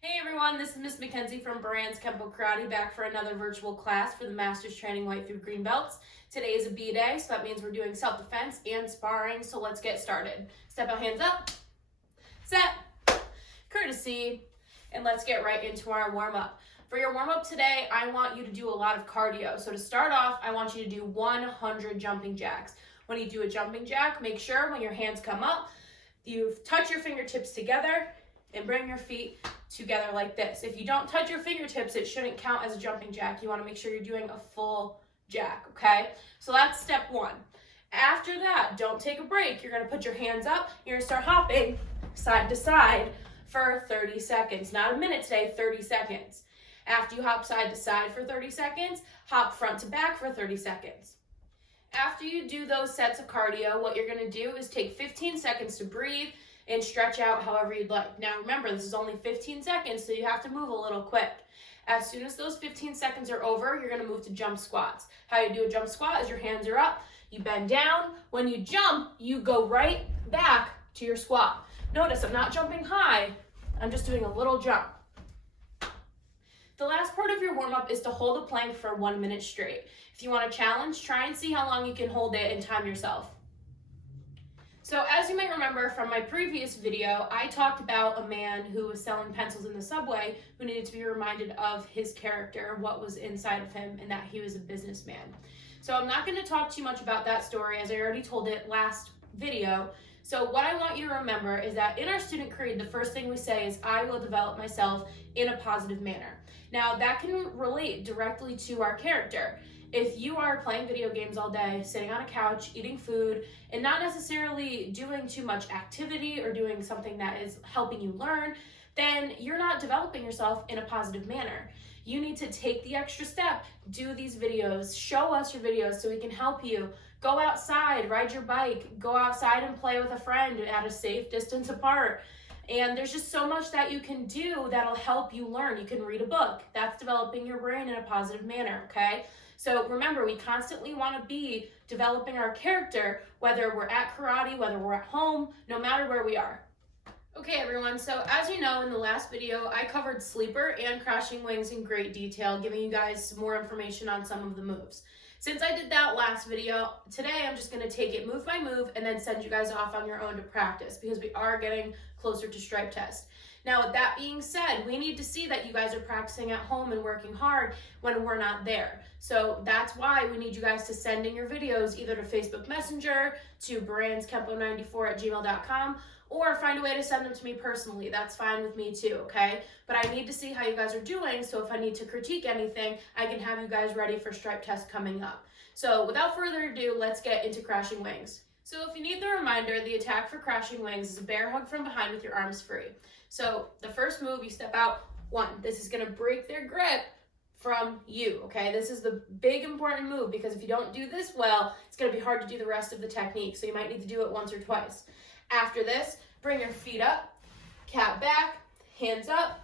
Hey everyone, this is Miss Mackenzie from Brands Kempo Karate back for another virtual class for the Masters Training White through Green Belts. Today is a B day, so that means we're doing self-defense and sparring, so let's get started. Step out, hands up, set, courtesy, and let's get right into our warm-up. For your warm-up today, I want you to do a lot of cardio. So to start off, I want you to do 100 jumping jacks. When you do a jumping jack, make sure when your hands come up, you touch your fingertips together and bring your feet together like this. If you don't touch your fingertips, it shouldn't count as a jumping jack. You want to make sure you're doing a full jack, okay? So that's step one. After that, don't take a break. You're going to put your hands up. You're going to start hopping side to side for 30 seconds. Not a minute today, 30 seconds. After you hop side to side for 30 seconds, hop front to back for 30 seconds. After you do those sets of cardio, what you're going to do is take 15 seconds to breathe and stretch out however you'd like. Now remember, this is only 15 seconds, so you have to move a little quick. As soon as those 15 seconds are over, you're gonna move to jump squats. How you do a jump squat is your hands are up, you bend down. When you jump, you go right back to your squat. Notice I'm not jumping high, I'm just doing a little jump. The last part of your warm-up is to hold a plank for 1 minute straight. If you want a challenge, try and see how long you can hold it and time yourself. So as you might remember from my previous video, I talked about a man who was selling pencils in the subway who needed to be reminded of his character, what was inside of him, and that he was a businessman. So I'm not going to talk too much about that story as I already told it last video. So what I want you to remember is that in our student creed, the first thing we say is, I will develop myself in a positive manner. Now that can relate directly to our character. If you are playing video games all day, sitting on a couch, eating food, and not necessarily doing too much activity or doing something that is helping you learn, then you're not developing yourself in a positive manner. You need to take the extra step, do these videos, show us your videos so we can help you. Go outside, ride your bike, go outside and play with a friend at a safe distance apart. And there's just so much that you can do that'll help you learn. You can read a book. That's developing your brain in a positive manner, okay? So remember, we constantly want to be developing our character, whether we're at karate, whether we're at home, no matter where we are. Okay, everyone, so as you know, in the last video, I covered sleeper and crashing wings in great detail, giving you guys some more information on some of the moves. Since I did that last video, today I'm just going to take it move by move and then send you guys off on your own to practice because we are getting closer to stripe test. Now, with that being said, we need to see that you guys are practicing at home and working hard when we're not there. So that's why we need you guys to send in your videos either to Facebook Messenger, to brandskempo94@gmail.com, or find a way to send them to me personally. That's fine with me too, okay? But I need to see how you guys are doing, so if I need to critique anything, I can have you guys ready for stripe test coming up. So without further ado, let's get into crashing wings. So if you need the reminder, the attack for crashing wings is a bear hug from behind with your arms free. So the first move, you step out, 1. This is going to break their grip from you, okay? This is the big important move because if you don't do this well, it's going to be hard to do the rest of the technique. So you might need to do it once or twice. After this, bring your feet up, cat back, hands up,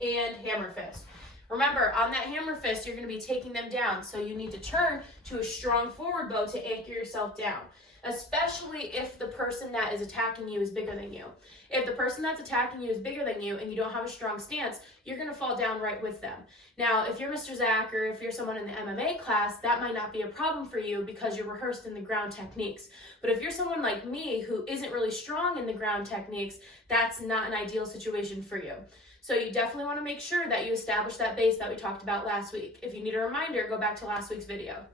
and hammer fist. Remember, on that hammer fist, you're going to be taking them down. So you need to turn to a strong forward bow to anchor yourself down, especially if the person that is attacking you is bigger than you. If the person that's attacking you is bigger than you and you don't have a strong stance, you're going to fall down right with them. Now, if you're Mr. Zach or if you're someone in the MMA class, that might not be a problem for you because you're rehearsed in the ground techniques. But if you're someone like me who isn't really strong in the ground techniques, that's not an ideal situation for you. So you definitely want to make sure that you establish that base that we talked about last week. If you need a reminder, go back to last week's video.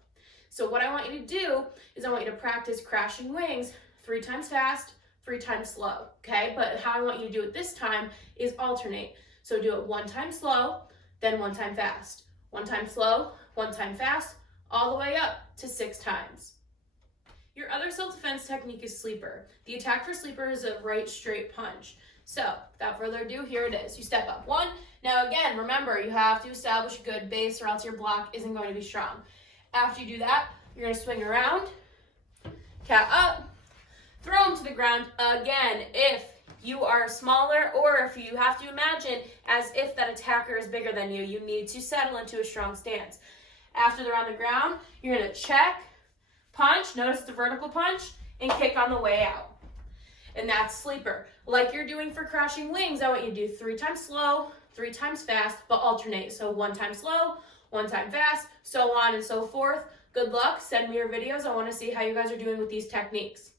So what I want you to do is I want you to practice crashing wings 3 times fast, 3 times slow, okay? But how I want you to do it this time is alternate. So do it 1 time slow, then 1 time fast. 1 time slow, 1 time fast, all the way up to 6 times. Your other self-defense technique is sleeper. The attack for sleeper is a right straight punch. So without further ado, here it is. You step up 1. Now again, remember, you have to establish a good base or else your block isn't going to be strong. After you do that, you're going to swing around, cat up, throw them to the ground. Again, if you are smaller or if you have to imagine as if that attacker is bigger than you, you need to settle into a strong stance. After they're on the ground, you're going to check, punch, notice the vertical punch, and kick on the way out. And that's sleeper. Like you're doing for crashing wings, I want you to do 3 times slow, 3 times fast, but alternate. So 1 time slow, 1 time fast, so on and so forth. Good luck. Send me your videos. I want to see how you guys are doing with these techniques.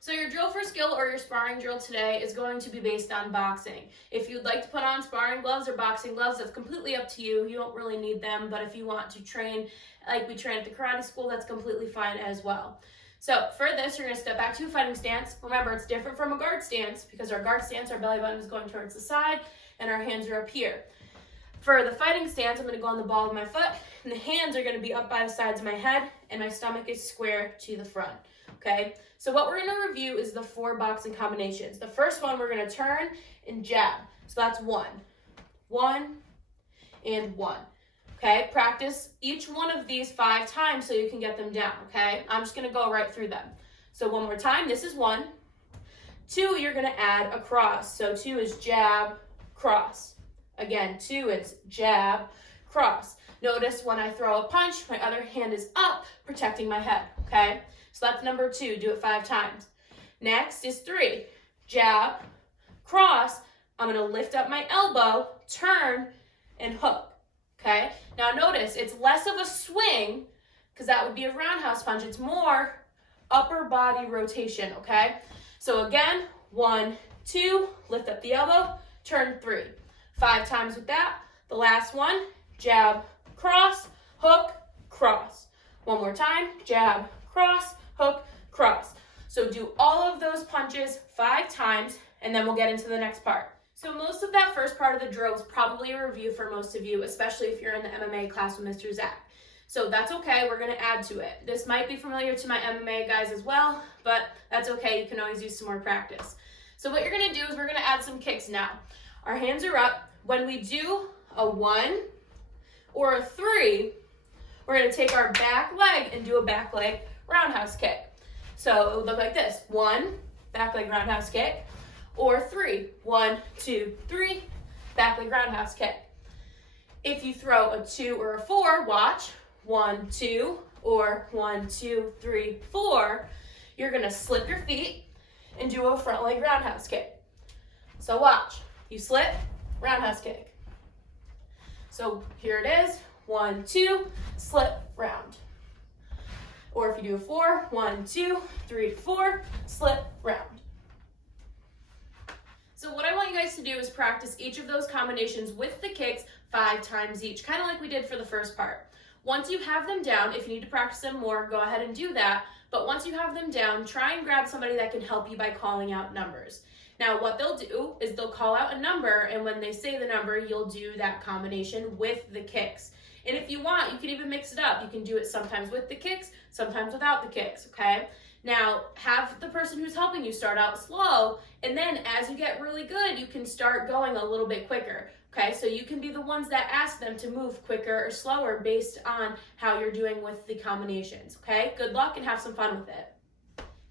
So your drill for skill or your sparring drill today is going to be based on boxing. If you'd like to put on sparring gloves or boxing gloves, that's completely up to you. You don't really need them, but if you want to train like we train at the karate school, that's completely fine as well. So for this, you're going to step back to a fighting stance. Remember, it's different from a guard stance because our guard stance, our belly button is going towards the side and our hands are up here. For the fighting stance, I'm going to go on the ball of my foot and the hands are going to be up by the sides of my head and my stomach is square to the front. Okay, so what we're going to review is the 4 boxing combinations. The first one, we're going to turn and jab. So that's 1, 1, and 1. Okay, practice each one of these 5 times so you can get them down, okay? I'm just going to go right through them. So one more time, this is 1. 2, you're going to add a cross. So 2 is jab, cross. Again, 2 is jab, cross. Notice when I throw a punch, my other hand is up, protecting my head, okay? So that's number 2. Do it 5 times. Next is 3. Jab, cross. I'm going to lift up my elbow, turn, and hook. Okay? Now notice, it's less of a swing, because that would be a roundhouse punch. It's more upper body rotation, okay? So again, 1, 2, lift up the elbow, turn 3. 5 times with that. The last one, jab, cross, hook, cross. One more time, jab, cross, hook, cross. So do all of those punches 5 times, and then we'll get into the next part. So most of that first part of the drill is probably a review for most of you, especially if you're in the MMA class with Mr. Zach. So that's okay, we're gonna add to it. This might be familiar to my MMA guys as well, but that's okay, you can always use some more practice. So what you're gonna do is we're gonna add some kicks now. Our hands are up. When we do a 1 or a 3, we're gonna take our back leg and do a back leg roundhouse kick. So it would look like this: 1, back leg roundhouse kick, or 3, 1, 2, 3, back leg roundhouse kick. If you throw a 2 or a 4, watch, 1, 2, or 1, 2, 3, 4, you're gonna slip your feet and do a front leg roundhouse kick. So watch, you slip, roundhouse kick. So here it is, 1, 2, slip, round. Or if you do a 4, 1, 2, 3, 4, slip, round. So what I want you guys to do is practice each of those combinations with the kicks 5 times each, kind of like we did for the first part. Once you have them down, if you need to practice them more, go ahead and do that. But once you have them down, try and grab somebody that can help you by calling out numbers. Now what they'll do is they'll call out a number, and when they say the number, you'll do that combination with the kicks. And if you want, you can even mix it up. You can do it sometimes with the kicks, sometimes without the kicks, okay? Now, have the person who's helping you start out slow, and then as you get really good, you can start going a little bit quicker, okay? So you can be the ones that ask them to move quicker or slower based on how you're doing with the combinations, okay? Good luck and have some fun with it.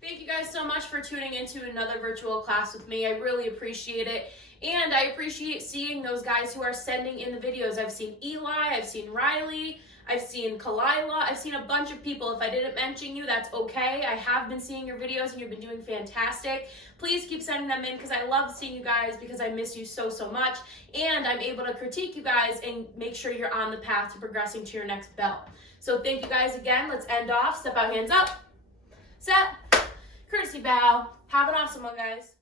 Thank you guys so much for tuning into another virtual class with me. I really appreciate it. And I appreciate seeing those guys who are sending in the videos. I've seen Eli, I've seen Riley, I've seen Kalila, I've seen a bunch of people. If I didn't mention you, that's okay. I have been seeing your videos and you've been doing fantastic. Please keep sending them in because I love seeing you guys because I miss you so, so much. And I'm able to critique you guys and make sure you're on the path to progressing to your next belt. So thank you guys again. Let's end off. Step out, hands up. Set. Courtesy bow. Have an awesome one, guys.